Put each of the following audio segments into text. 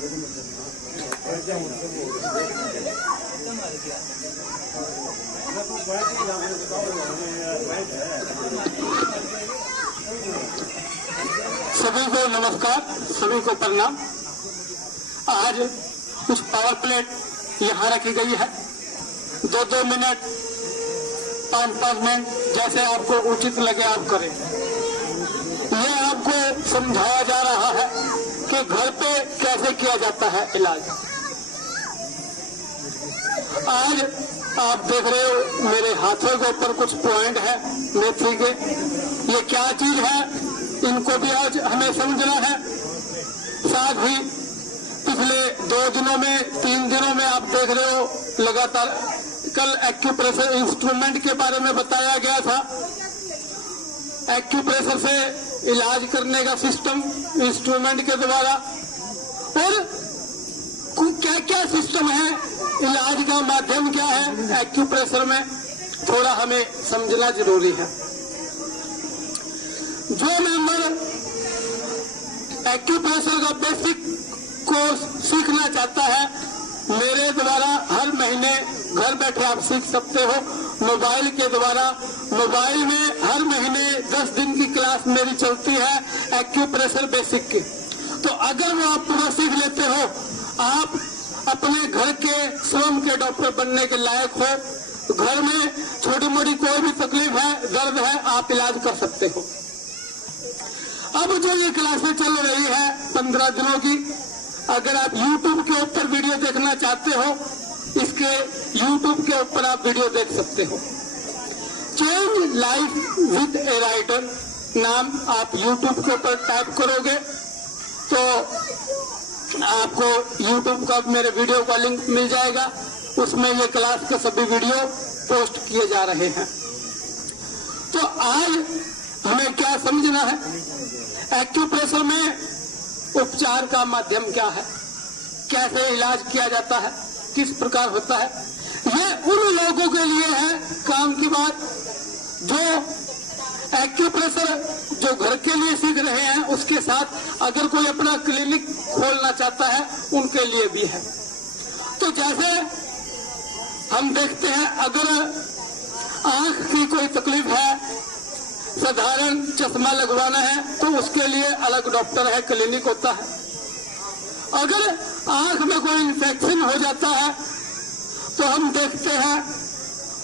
सभी को नमस्कार, सभी को प्रणाम। आज कुछ पावर प्लेट यहाँ रखी गई है। 2-2 मिनट, 5-5 मिनट, जैसे आपको उचित लगे आप करें। ये आपको समझाया जा रहा है कि घर पे कैसे किया जाता है इलाज। आज आप देख रहे हो मेरे हाथों के ऊपर कुछ पॉइंट है मेथी के। ये क्या चीज है, इनको भी आज हमें समझना है। साथ ही पिछले 2 दिनों में, 3 दिनों में आप देख रहे हो लगातार, कल एक्यूप्रेशर इंस्ट्रूमेंट के बारे में बताया गया था। एक्यूप्रेशर से इलाज करने का सिस्टम इंस्ट्रूमेंट के द्वारा, और क्या क्या सिस्टम है, इलाज का माध्यम क्या है एक्यूप्रेशर में, थोड़ा हमें समझना जरूरी है। जो मेंबर एक्यूप्रेशर का बेसिक कोर्स सीखना चाहता है, मेरे द्वारा हर महीने घर बैठे आप सीख सकते हो मोबाइल के द्वारा। मोबाइल में हर महीने 10 दिन की क्लास मेरी चलती है एक्यूप्रेशर बेसिक की। तो अगर वो आप पूरा सीख लेते हो, आप अपने घर के स्वयं के डॉक्टर बनने के लायक हो। घर में छोटी मोटी कोई भी तकलीफ है, दर्द है, आप इलाज कर सकते हो। अब जो ये क्लासें चल रही है 15 दिनों की, अगर आप YouTube के ऊपर वीडियो देखना चाहते हो, इसके YouTube के ऊपर आप वीडियो देख सकते हो। Change life with a writer नाम आप YouTube के ऊपर टाइप करोगे तो आपको YouTube का मेरे वीडियो का लिंक मिल जाएगा। उसमें ये क्लास के सभी वीडियो पोस्ट किए जा रहे हैं। तो आज हमें क्या समझना है, एक्यूप्रेशर में उपचार का माध्यम क्या है, कैसे इलाज किया जाता है, किस प्रकार होता है। ये उन लोगों के लिए है काम की बात जो एक्यूप्रेशर जो घर के लिए सीख रहे हैं, उसके साथ अगर कोई अपना क्लिनिक खोलना चाहता है उनके लिए भी है। तो जैसे हम देखते हैं, अगर आंख की कोई तकलीफ है, साधारण चश्मा लगवाना है, तो उसके लिए अलग डॉक्टर है, क्लिनिक होता है। अगर आंख में कोई इन्फेक्शन हो जाता है तो हम देखते हैं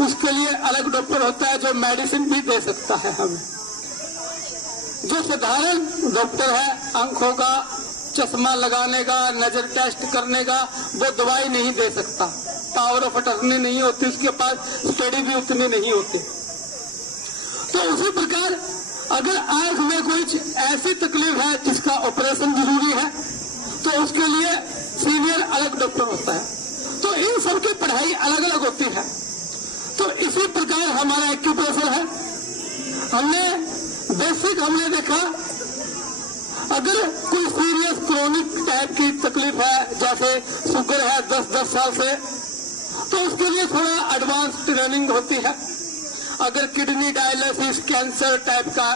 उसके लिए अलग डॉक्टर होता है जो मेडिसिन भी दे सकता है हमें। जो साधारण डॉक्टर है आंखों का, चश्मा लगाने का, नजर टेस्ट करने का, वो दवाई नहीं दे सकता। पावर ऑफ अटर्नी नहीं होती उसके पास, स्टडी भी उतनी नहीं होती। तो उसी प्रकार अगर आंख में कोई ऐसी तकलीफ है जिसका ऑपरेशन जरूरी है, तो उसके लिए सीनियर अलग डॉक्टर होता है। तो इन सब की पढ़ाई अलग अलग होती है। तो इसी प्रकार हमारा एक्यूप्रेशर है। हमने देखा, अगर कोई सीरियस क्रोनिक टाइप की तकलीफ है, जैसे शुगर है 10-10 साल से, तो उसके लिए थोड़ा एडवांस ट्रेनिंग होती है। अगर किडनी डायलिसिस, कैंसर टाइप का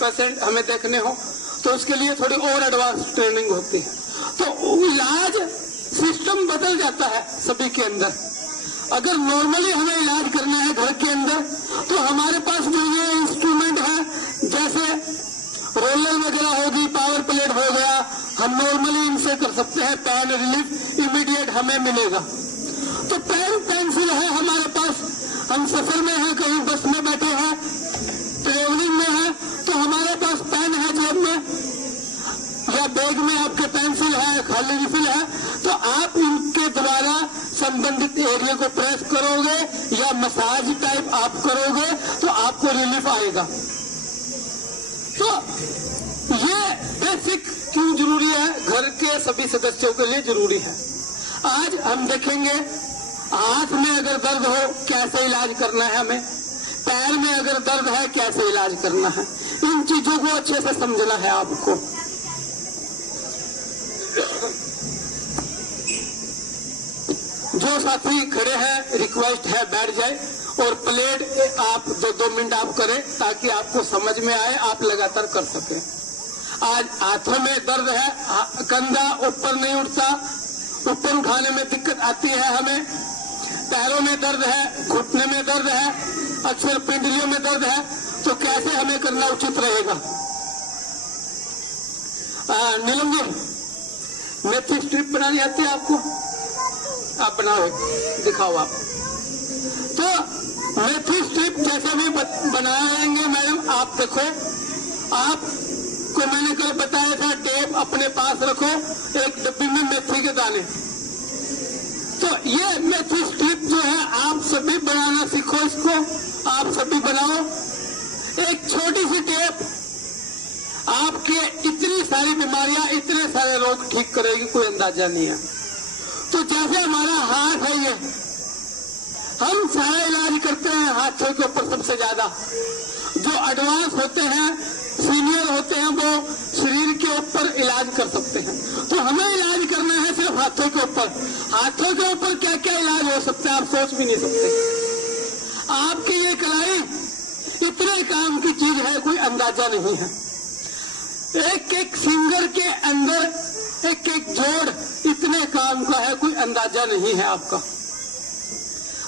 पेशेंट हमें देखने हो, तो उसके लिए थोड़ी और एडवांस ट्रेनिंग होती है। तो इलाज सिस्टम बदल जाता है सभी के अंदर। अगर नॉर्मली हमें इलाज करना है घर के अंदर, तो हमारे पास जो ये इंस्ट्रूमेंट है, जैसे रोलर वगैरह होगी, पावर प्लेट हो गया, हम नॉर्मली इनसे कर सकते हैं। पेन रिलीफ इमीडिएट हमें मिलेगा। तो पेन पेंसिल है हमारे पास, हम सफर में हैं, कहीं बस में बैठे हैं, ट्रेवलिंग में है, तो हमारे पास पेन है जेब में, या बैग में आपके पेंसिल है, खाली रिफिल है, तो आप इनके द्वारा संबंधित एरिया को प्रेस करोगे या मसाज टाइप आप करोगे तो आपको रिलीफ आएगा। तो ये बेसिक क्यों जरूरी है, घर के सभी सदस्यों के लिए जरूरी है। आज हम देखेंगे हाथ में अगर दर्द हो कैसे इलाज करना है हमें, पैर में अगर दर्द है कैसे इलाज करना है, इन चीजों को अच्छे से समझना है आपको। जो साथी खड़े हैं रिक्वेस्ट है बैठ जाए, और प्लेट आप 2-2 मिनट आप करें ताकि आपको समझ में आए, आप लगातार कर सकें। आज हाथों में दर्द है, कंधा ऊपर नहीं उठता, ऊपर उठाने में दिक्कत आती है हमें, पैरों में दर्द है, घुटने में दर्द है, अक्सर पिंडलियों में दर्द है, तो कैसे हमें करना उचित रहेगा? नीलम जी, मेथी स्ट्रिप बनानी आती है आपको? आप बनाओ, दिखाओ आप। तो मेथी स्ट्रिप जैसे भी बनाएंगे मैडम, आप देखो, आपको मैंने कल बताया था टेप अपने पास रखो, एक डब्बी में मेथी के दाने। तो ये मेथी स्ट्रिप जो है आप सभी बनाना सीखो, इसको आप सभी बनाओ। एक छोटी सी टेप आपके इतनी सारी बीमारियां, इतने सारे रोग ठीक करेगी, कोई अंदाजा नहीं है। तो जैसे हमारा हाथ है, ये हम सारा इलाज करते हैं हाथों के ऊपर सबसे ज्यादा। जो एडवांस होते हैं, सीनियर होते हैं, वो शरीर के ऊपर इलाज कर सकते हैं। तो हमें इलाज करना है सिर्फ हाथों के ऊपर। हाथों के ऊपर क्या क्या इलाज हो सकता है आप सोच भी नहीं सकते। आपकी ये कलाई इतने काम की चीज है, कोई अंदाजा नहीं है। एक एक फिंगर के अंदर एक एक जोड़ इतने काम का है, कोई अंदाजा नहीं है आपका।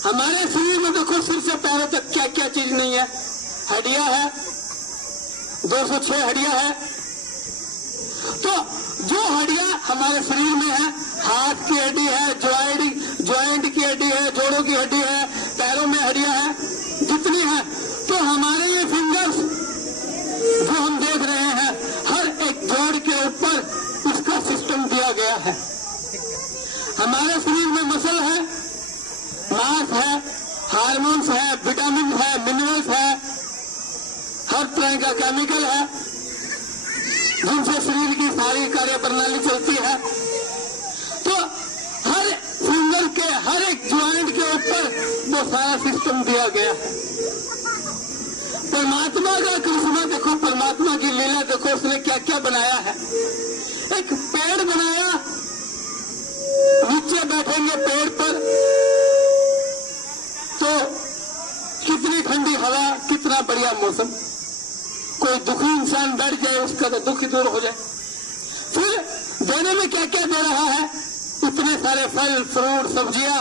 हमारे शरीर में देखो सिर से पैरों तक क्या क्या चीज नहीं है। हड्डियां है, 206 हड्डियां है। तो जो हड्डियां हमारे शरीर में है, हाथ की हड्डी है, ज्वाइंट की हड्डी है, जोड़ों की हड्डी है, पैरों में हड्डियां है, जितनी है। तो हमारे ये फिंगर्स जो हम देख रहे हैं, हर एक जोड़ के ऊपर इसका सिस्टम दिया गया है। हमारे शरीर में मसल है, मांस है, हार्मोन्स है, विटामिन है, मिनरल्स है, हर तरह का केमिकल है, जिनसे शरीर की सारी कार्य प्रणाली चलती है। तो हर फिंगर के हर एक ज्वाइंट के ऊपर वो सारा सिस्टम दिया गया है। परमात्मा का करिश्मा देखो, परमात्मा की लीला देखो, उसने क्या क्या बनाया है। एक पेड़ बनाया, नीचे बैठेंगे पेड़ पर तो कितनी ठंडी हवा, कितना बढ़िया मौसम। कोई दुखी इंसान बैठ जाए, उसका तो दुख ही दूर हो जाए। फिर देने में क्या क्या दे रहा है, इतने सारे फल, फ्रूट, सब्जियां,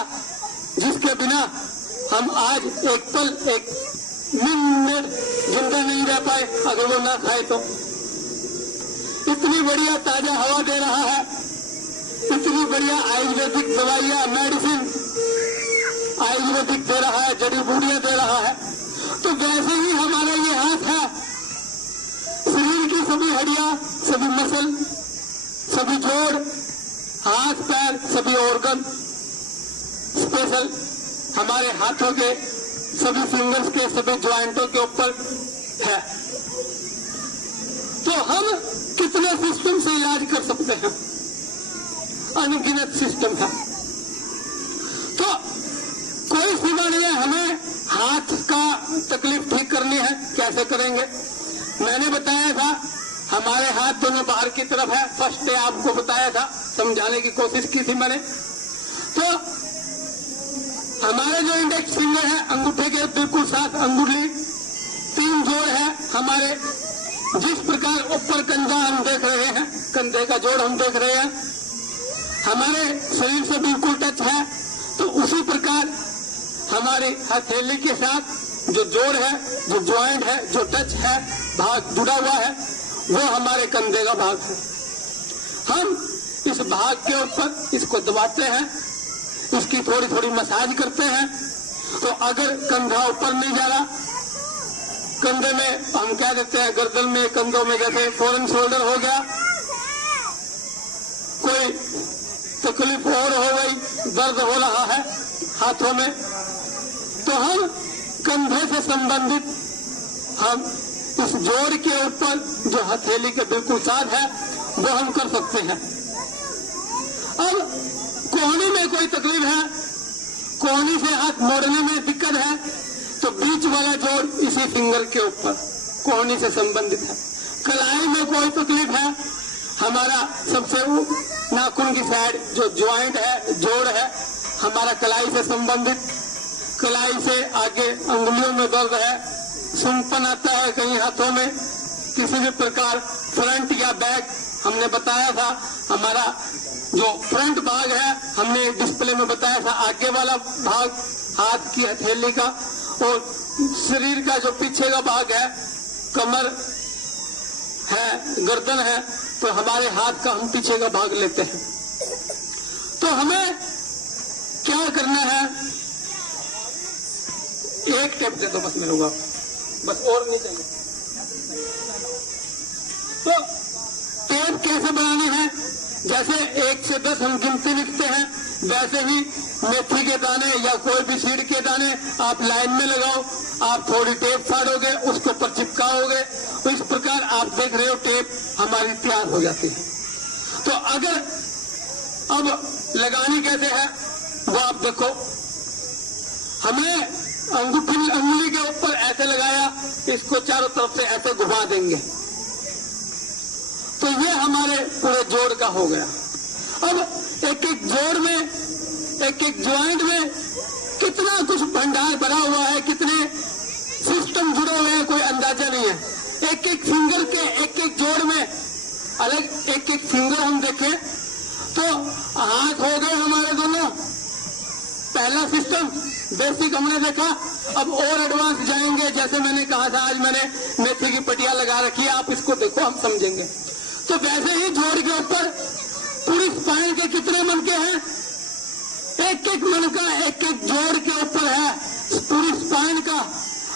जिसके बिना हम आज एक पल, एक मिनट जिंदा नहीं रह पाए अगर वो ना खाए तो। इतनी बढ़िया ताजा हवा दे रहा है, इतनी बढ़िया आयुर्वेदिक दवाइयां, मेडिसिन आयुर्वेदिक दे रहा है, जड़ी बूटियां दे रहा है। तो वैसे ही हमारा ये हाथ है, शरीर की सभी हड्डियां, सभी मसल, सभी जोड़, हाथ पैर, सभी ऑर्गन स्पेशल हमारे हाथों के सभी फिंगर्स के सभी ज्वाइंटों के ऊपर है। तो हम कितने सिस्टम से इलाज कर सकते हैं, अनगिनत सिस्टम है। तो कोई सीमा नहीं है। हमें हाथ का तकलीफ ठीक करनी है, कैसे करेंगे? मैंने बताया था हमारे हाथ दोनों बाहर की तरफ है, फर्स्ट डे आपको बताया था, समझाने की कोशिश की थी मैंने। तो हमारे जो इंडेक्स फिंगर है, अंगूठे के बिल्कुल साथ अंगुली, 3 जोड़ है हमारे। जिस प्रकार ऊपर कंधा हम देख रहे हैं, कंधे का जोड़ हम देख रहे हैं, हमारे शरीर से बिल्कुल टच है। तो उसी प्रकार हमारी हथेली के साथ जो जोड़ है, जो ज्वाइंट है, जो टच है, भाग जुड़ा हुआ है, वो हमारे कंधे का भाग है। हम इस भाग के ऊपर इसको दबाते हैं, इसकी थोड़ी थोड़ी मसाज करते हैं। तो अगर कंधा ऊपर नहीं जा रहा, कंधे में हम क्या देते हैं, गर्दन में, कंधों में, जैसे फॉरन शोल्डर हो गया, कोई तकलीफ और हो गई, दर्द हो रहा है हाथों में, तो हम कंधे से संबंधित हम इस जोड़ के ऊपर जो हथेली के बिल्कुल साथ है वो हम कर सकते हैं। अब कोहनी में कोई तकलीफ है, कोहनी से हाथ मोड़ने में दिक्कत है, तो बीच वाला जोड़ इसी फिंगर के ऊपर कोहनी से संबंधित है। कलाई में कोई तकलीफ है, हमारा सबसे नाखून की साइड जो ज्वाइंट है, जोड़ है, हमारा कलाई से संबंधित। कलाई से आगे अंगुलियों में दर्द है, सूंपन आता है कहीं हाथों में, किसी भी प्रकार फ्रंट या बैक हमने बताया था, हमारा जो फ्रंट भाग है हमने डिस्प्ले में बताया था, आगे वाला भाग हाथ की हथेली का, और शरीर का जो पीछे का भाग है, कमर है, गर्दन है, तो हमारे हाथ का हम पीछे का भाग लेते हैं। तो हमें क्या करना है, एक टेप दे दो बस मेरे को, बस और नहीं चाहिए। तो टेप कैसे बनानी है, जैसे 1 से 10 हम गिनती लिखते हैं, वैसे ही मेथी के दाने या कोई भी सीड के दाने आप लाइन में लगाओ, आप थोड़ी टेप फाड़ोगे, उसके ऊपर चिपकाओगे, तो इस प्रकार आप देख रहे हो टेप हमारी तैयार हो जाती है। तो अगर अब लगानी कैसे है वो आप देखो, हमने अंगुली के ऊपर ऐसे लगाया, इसको चारों तरफ से ऐसे घुमा देंगे, तो ये हमारे पूरे जोड़ का हो गया। अब एक एक जोड़ में, एक एक ज्वाइंट में कितना कुछ भंडार भरा हुआ है, कितने सिस्टम जुड़े हुए हैं, कोई अंदाजा नहीं है। एक एक फिंगर के एक एक जोड़ में अलग एक एक फिंगर हम देखें तो हाथ हो गए हमारे दोनों, पहला सिस्टम बेसिक हमने देखा। अब और एडवांस जाएंगे, जैसे मैंने कहा था, आज मैंने मेथी की पटिया लगा रखी है, आप इसको देखो, हम समझेंगे। तो वैसे ही जोड़ के ऊपर पूरी स्पाइन के कितने मनके हैं, एक एक मनका एक एक जोड़ के ऊपर है पूरी स्पाइन का।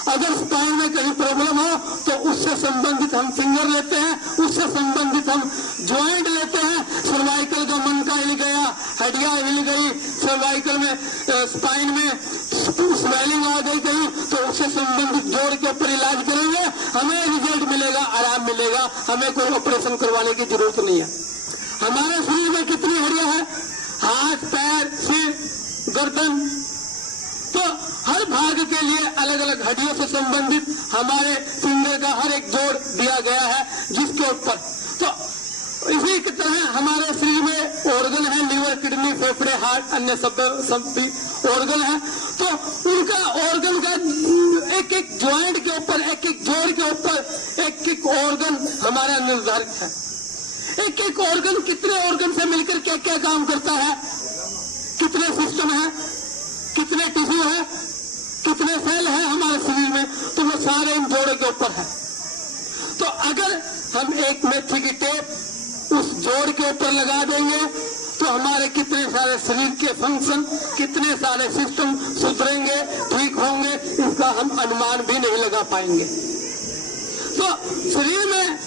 अगर स्पाइन में कहीं प्रॉब्लम हो तो उससे संबंधित हम फिंगर लेते हैं, उससे संबंधित हम ज्वाइंट लेते हैं। सर्वाइकल का मनका हिल गया, हड्डियां हिल गई, सर्वाइकल में स्पाइन में स्वेलिंग आ गई कहीं, तो उससे संबंधित जोड़ के ऊपर इलाज करेंगे, हमें रिजल्ट मिलेगा, आराम मिलेगा, हमें कोई ऑपरेशन करवाने की जरूरत नहीं है। हमारे शरीर में कितनी हड्डियां हैं, हाथ, पैर, सिर, गर्दन, तो हर भाग के लिए अलग अलग हड्डियों से संबंधित हमारे फिंगर का हर एक जोड़ दिया गया है, जिसके ऊपर तो इसी की तरह हमारे शरीर में ऑर्गन है, लीवर, किडनी, फेफड़े, हार्ट, अन्य सब भी ऑर्गन है। तो उनका ऑर्गन का एक एक ज्वाइंट के ऊपर, एक एक जोड़ के ऊपर एक एक ऑर्गन हमारा निर्धारित है। एक एक ऑर्गन कितने ऑर्गन से मिलकर क्या क्या काम करता है, कितने सिस्टम है, कितने टिश्यू है, कितने सेल है हमारे शरीर में, तो वो सारे इन जोड़ों के ऊपर है। तो अगर हम एक मेथी की टेप उस जोड़ के ऊपर लगा देंगे तो हमारे कितने सारे शरीर के फंक्शन, कितने सारे सिस्टम सुधरेंगे, ठीक होंगे, इसका हम अनुमान भी नहीं लगा पाएंगे। तो शरीर में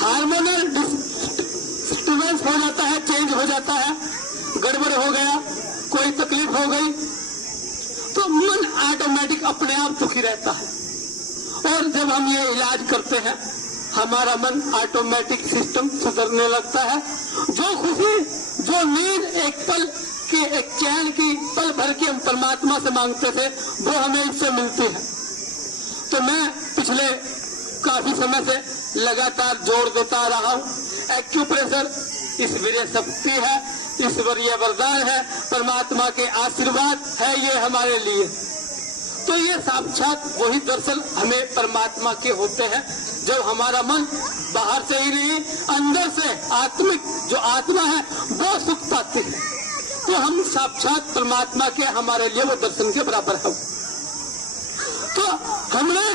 हार्मोनल डिस्टर्बेंस हो जाता है, चेंज हो जाता है, गड़बड़ हो गया, कोई तकलीफ हो गई, तो मन ऑटोमेटिक अपने आप दुखी रहता है। और जब हम ये इलाज करते हैं, हमारा मन ऑटोमेटिक सिस्टम सुधरने लगता है। जो खुशी, जो नींद एक पल की, एक चैन की, पल भर की हम परमात्मा से मांगते थे, वो हमें इससे मिलती है। तो मैं पिछले काफी समय से लगातार जोर देता रहा हूं, एक्यूप्रेशर ईश्वरीय शक्ति है, ईश्वरीय वरदान है, परमात्मा के आशीर्वाद है ये हमारे लिए। तो ये साक्षात वही दर्शन हमें परमात्मा के होते हैं, जब हमारा मन बाहर से ही नहीं, अंदर से आत्मिक जो आत्मा है वो सुख पाती है। तो हम साक्षात परमात्मा के हमारे लिए वो दर्शन के बराबर है। तो हमने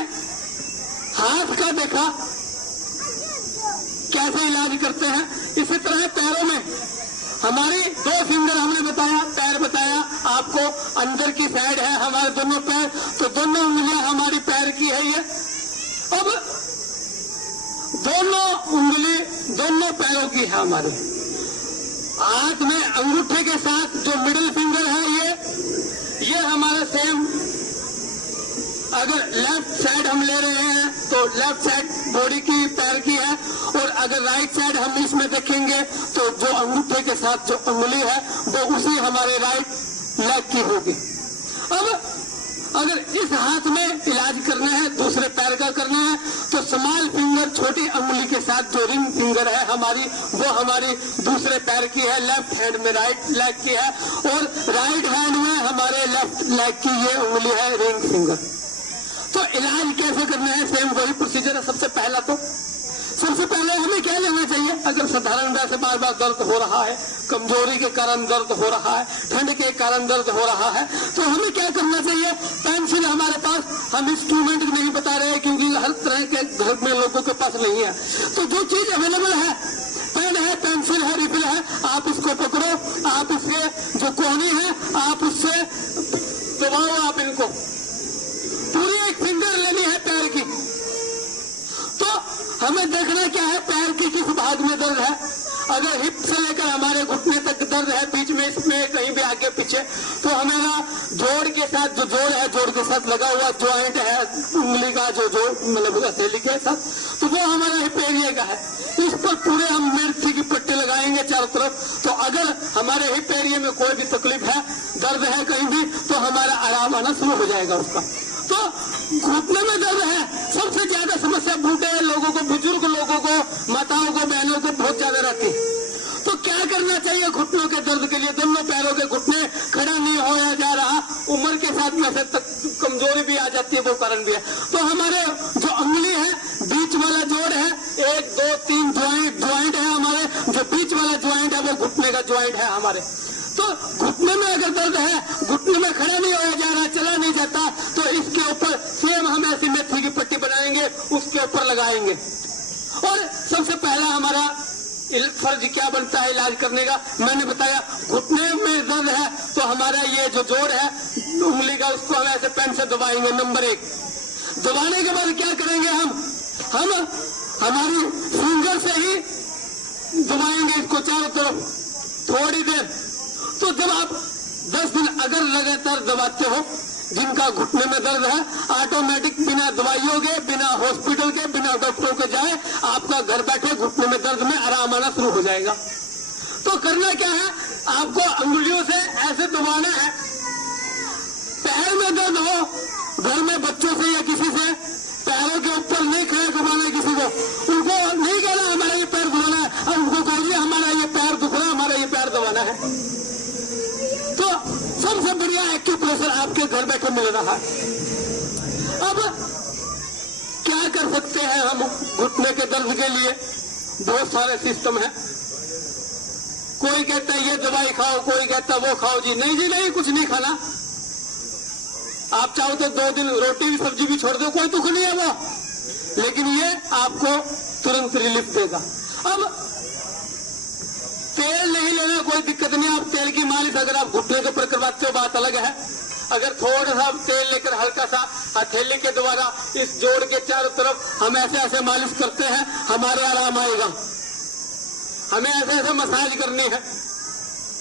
हाथ का देखा कैसे इलाज करते हैं, इसी तरह पैरों में हमारी 2 फिंगर हमने बताया, पैर बताया आपको, अंदर की साइड है हमारे दोनों पैर, तो दोनों उंगलियां हमारी पैर की है ये। अब दोनों उंगली दोनों पैरों की है हमारे। हाथ में अंगूठे के साथ जो मिडिल फिंगर है ये हमारा सेम, अगर लेफ्ट साइड हम ले रहे हैं तो लेफ्ट साइड बॉडी की, पैर की है, और अगर राइट साइड हम इसमें देखेंगे तो जो अंगूठे के साथ जो उंगली है वो उसी हमारे राइट लेग की होगी। अब अगर इस हाथ में इलाज करना है, दूसरे पैर का करना है, तो स्मॉल फिंगर, छोटी अंगुली के साथ जो रिंग फिंगर है हमारी, वो हमारी दूसरे पैर की है, लेफ्ट हैंड में राइट लेग की है, और राइट हैंड में हमारे लेफ्ट लेग की ये उंगली है रिंग फिंगर। तो इलाज कैसे करना है, सेम वही प्रोसीजर है। सबसे पहला तो सबसे पहले हमें क्या लेना चाहिए? अगर साधारण वैसे बार बार दर्द हो रहा है, कमजोरी के कारण दर्द हो रहा है, ठंड के कारण दर्द हो रहा है, तो हमें क्या करना चाहिए? पेंसिल हमारे पास, हम इंस्ट्रूमेंट नहीं बता रहे क्योंकि हर तरह के घर में लोगों के पास नहीं है, तो जो चीज अवेलेबल है, पेन है, पेंसिल है, रिफिल है, आप इसको पकड़ो, आप इसके जो कोहनी है आप उससे दबाओ, आप इनको पूरी एक फिंगर लेनी है पैर की। तो हमें देखना क्या है, पैर की किस भाग में दर्द है। अगर हिप से लेकर हमारे घुटने तक दर्द है, बीच में इसमें कहीं भी आगे पीछे, तो हमें ना जोड़ के साथ, जो जोड़ है जोड़ के साथ लगा हुआ ज्वाइंट है उंगली का, जो जोड़ मतलब हथेली के साथ, तो वो हमारा हिप एरिया का है। इस पर पूरे हम मिर्ची की पट्टी लगाएंगे चारों तरफ। तो अगर हमारे हिप एरिया में कोई भी तकलीफ है, दर्द है कहीं भी, तो हमारा आराम आना शुरू हो जाएगा उसका। तो घुटने में दर्द है, सबसे ज्यादा समस्या बूढ़े लोगों को, बुजुर्ग लोगों को, माताओं को, बहनों को बहुत ज्यादा रहती है। तो क्या करना चाहिए घुटनों के दर्द के लिए? दोनों पैरों के घुटने खड़ा नहीं होया जा रहा, उम्र के साथ में से कमजोरी भी आ जाती है, वो कारण भी है। तो हमारे जो अंगुली है, बीच वाला जोड़ है, 1 2 3 ज्वाइंट है हमारे, जो बीच वाला ज्वाइंट है वो घुटने का ज्वाइंट है हमारे। तो घुटने में अगर दर्द है, घुटने में खड़ा नहीं होया जा रहा, चला नहीं जाता, तो इसके ऊपर सेम हम ऐसी मेथी की पट्टी बनाएंगे, उसके ऊपर लगाएंगे। और सबसे पहला हमारा फर्ज क्या बनता है इलाज करने का? मैंने बताया घुटने में दर्द है तो हमारा ये जो जोड़ है उंगली का, उसको हम ऐसे पेन से दबाएंगे। नंबर 1, दबाने के बाद क्या करेंगे? हम हमारी फिंगर से ही दबाएंगे इसको चारों तरफ थोड़ी देर। तो जब आप 10 दिन अगर लगातार दबाते हो, जिनका घुटने में दर्द है, ऑटोमेटिक बिना दवाइयों के, बिना हॉस्पिटल के, बिना डॉक्टरों के जाए, आपका घर बैठे घुटने में दर्द में आराम आना शुरू हो जाएगा। तो करना क्या है? आपको अंगुलियों से ऐसे दबाना है। पैर में दर्द हो, घर में बच्चों से या किसी से पैरों के ऊपर नहीं खड़े दबाना, किसी को उनको नहीं कहना हमारा ये पैर दबाना है, और उनको कहिए हमारा ये पैर दुख रहा है, हमारा ये पैर दबाना है। तो सबसे बढ़िया एक्यूप्रेशर आपके घर बैठे मिल रहा है। अब क्या कर सकते हैं हम घुटने के दर्द के लिए? बहुत सारे सिस्टम है। कोई कहता है ये दवाई खाओ, कोई कहता है वो खाओ। जी नहीं जी नहीं, कुछ नहीं खाना। आप चाहो तो 2 दिन रोटी भी सब्जी भी छोड़ दो, कोई दुख नहीं है वो, लेकिन ये आपको तुरंत रिलीफ देगा। अब तेल नहीं लेना, कोई दिक्कत नहीं। आप तेल की मालिश अगर आप घुटने के ऊपर करवाते हो, बात अलग है। अगर थोड़ा सा तेल लेकर हल्का सा हथेली के द्वारा इस जोड़ के चारों तरफ हम ऐसे ऐसे मालिश करते हैं, हमारे आराम आएगा। हमें ऐसे ऐसे मसाज करनी है,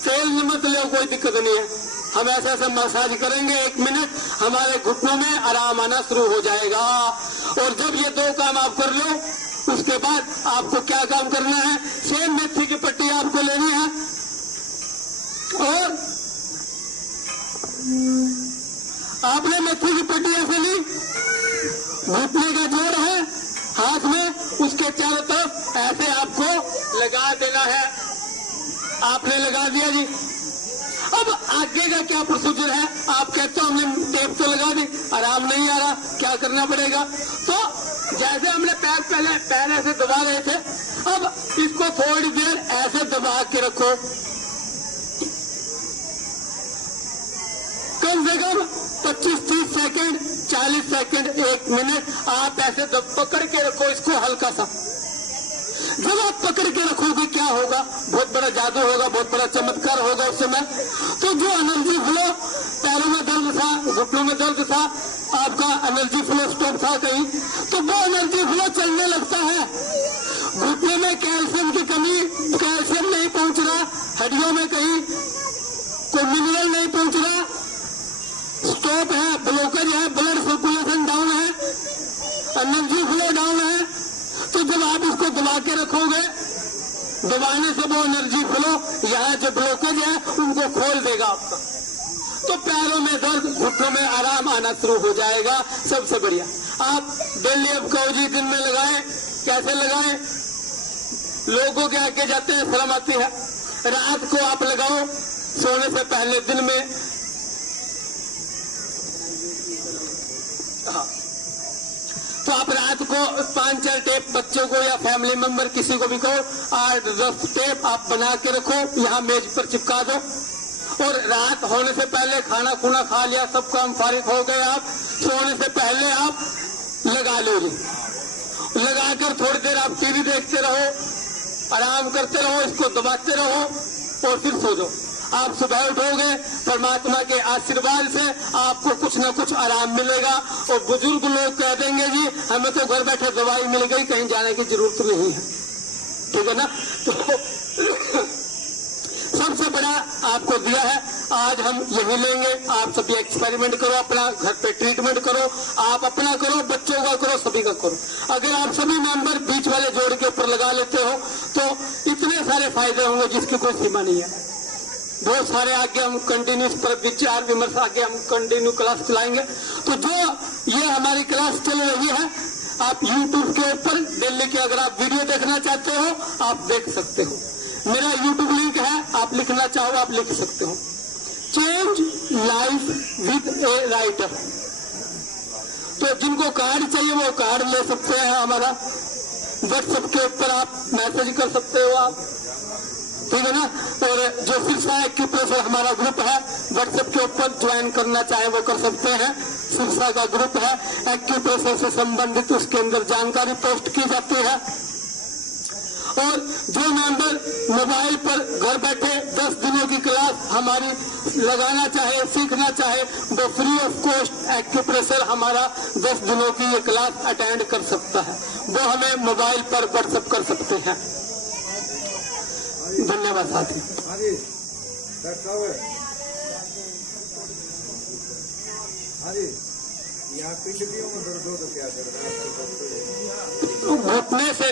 तेल मत ले, कोई दिक्कत नहीं है। हम ऐसे ऐसे मसाज करेंगे, 1 मिनट, हमारे घुटनों में आराम आना शुरू हो जाएगा। और जब ये 2 काम आप कर लो, उसके बाद आपको क्या काम करना है? सेम मेथी की पट्टी आपको लेनी है और आपने मेथी की पट्टी ऐसे ली, घुटने का जोड़ है हाथ में, उसके चारों तरफ ऐसे आपको लगा देना है। आपने लगा दिया जी। अब आगे का क्या प्रोसीजर है? आप कहते हो हमने टेप तो लगा दी, आराम नहीं आ रहा, क्या करना पड़ेगा? तो जैसे हमने पैर ऐसे दबा रहे थे, अब इसको थोड़ी देर ऐसे दबा के रखो, कम से कम 25-30 सेकंड, 40 सेकंड, 1 मिनट आप ऐसे पकड़ के रखो इसको हल्का सा। जब आप पकड़ के रखोगे क्या होगा? बहुत बड़ा जादू होगा, बहुत बड़ा चमत्कार होगा उस समय। तो जो एनर्जी फ्लो, पैरों में दर्द था, घुटनों में दर्द था, आपका एनर्जी फ्लो स्टॉप था कहीं, तो वो एनर्जी फ्लो चलने लगता है। घुटने में कैल्शियम की कमी, कैल्शियम नहीं पहुंच रहा, हड्डियों में कहीं कोई मिनरल नहीं पहुंच रहा, स्टॉप है, ब्लॉकेज है, ब्लड सर्कुलेशन डाउन है, एनर्जी फ्लो डाउन है। तो जब आप इसको दबा के रखोगे, दबाने से वो एनर्जी फ्लो, यहाँ जो ब्लॉकेज है उनको खोल देगा आपका। तो पैरों में दर्द, घुटनों में आराम आना शुरू हो जाएगा। सबसे बढ़िया आप डेली अब कहो जी दिन में लगाएं, कैसे लगाएं? लोगों के आगे जाते हैं, शर्म आती है। रात को आप लगाओ सोने से पहले, दिन में। हाँ, तो आप रात रात को 5-4 टेप बच्चों को या फैमिली मेंबर किसी को भी कहो 8-10 टेप आप बना के रखो, यहाँ मेज पर चिपका दो। और रात होने से पहले खाना खुना खा लिया, सब काम फारिग हो गए, आप सोने से पहले आप लगा लो जी। लगाकर थोड़ी देर आप टीवी देखते रहो, आराम करते रहो, इसको दबाते रहो और फिर सो जाओ। आप सुबह उठोगे, परमात्मा के आशीर्वाद से आपको कुछ न कुछ आराम मिलेगा। और बुजुर्ग लोग कह देंगे जी हमें तो घर बैठे दवाई मिल गई, कहीं जाने की जरूरत नहीं है, ठीक है ना। तो सबसे बड़ा आपको दिया है, आज हम यही लेंगे। आप सभी एक्सपेरिमेंट करो, अपना घर पे ट्रीटमेंट करो, आप अपना करो, बच्चों का करो, सभी का करो। अगर आप सभी मेंबर बीच वाले जोड़ के ऊपर लगा लेते हो तो इतने सारे फायदे होंगे जिसकी कोई सीमा नहीं है। बहुत सारे आगे हम कंटिन्यूस पर विचार विमर्श आगे हम कंटिन्यू क्लास चलाएंगे। तो जो ये हमारी क्लास चल रही है, आप YouTube के ऊपर दिल्ली के अगर आप वीडियो देखना चाहते हो आप देख सकते हो। मेरा YouTube लिंक है, आप लिखना चाहो आप लिख सकते हो। Change life with a writer. तो जिनको कार्ड चाहिए वो कार्ड ले सकते हैं, हमारा व्हाट्सएप के ऊपर आप मैसेज कर सकते हो आप, ठीक है ना। और जो सिरसा एक्यूप्रेशर हमारा ग्रुप है, व्हाट्सएप के ऊपर ज्वाइन करना चाहे वो कर सकते हैं। सिरसा का ग्रुप है, एक्यूप्रेशर से संबंधित उसके अंदर जानकारी पोस्ट की जाती है। और जो मेंबर मोबाइल पर घर बैठे 10 दिनों की क्लास हमारी लगाना चाहे, सीखना चाहे, वो फ्री ऑफ कॉस्ट एक्यूप्रेशर हमारा 10 दिनों की ये क्लास अटेंड कर सकता है। वो हमें मोबाइल पर व्हाट्सएप कर सकते हैं। धन्यवाद साथी। यहाँ पिंडलियों में दर्द हो तो क्या करना है? घुटने से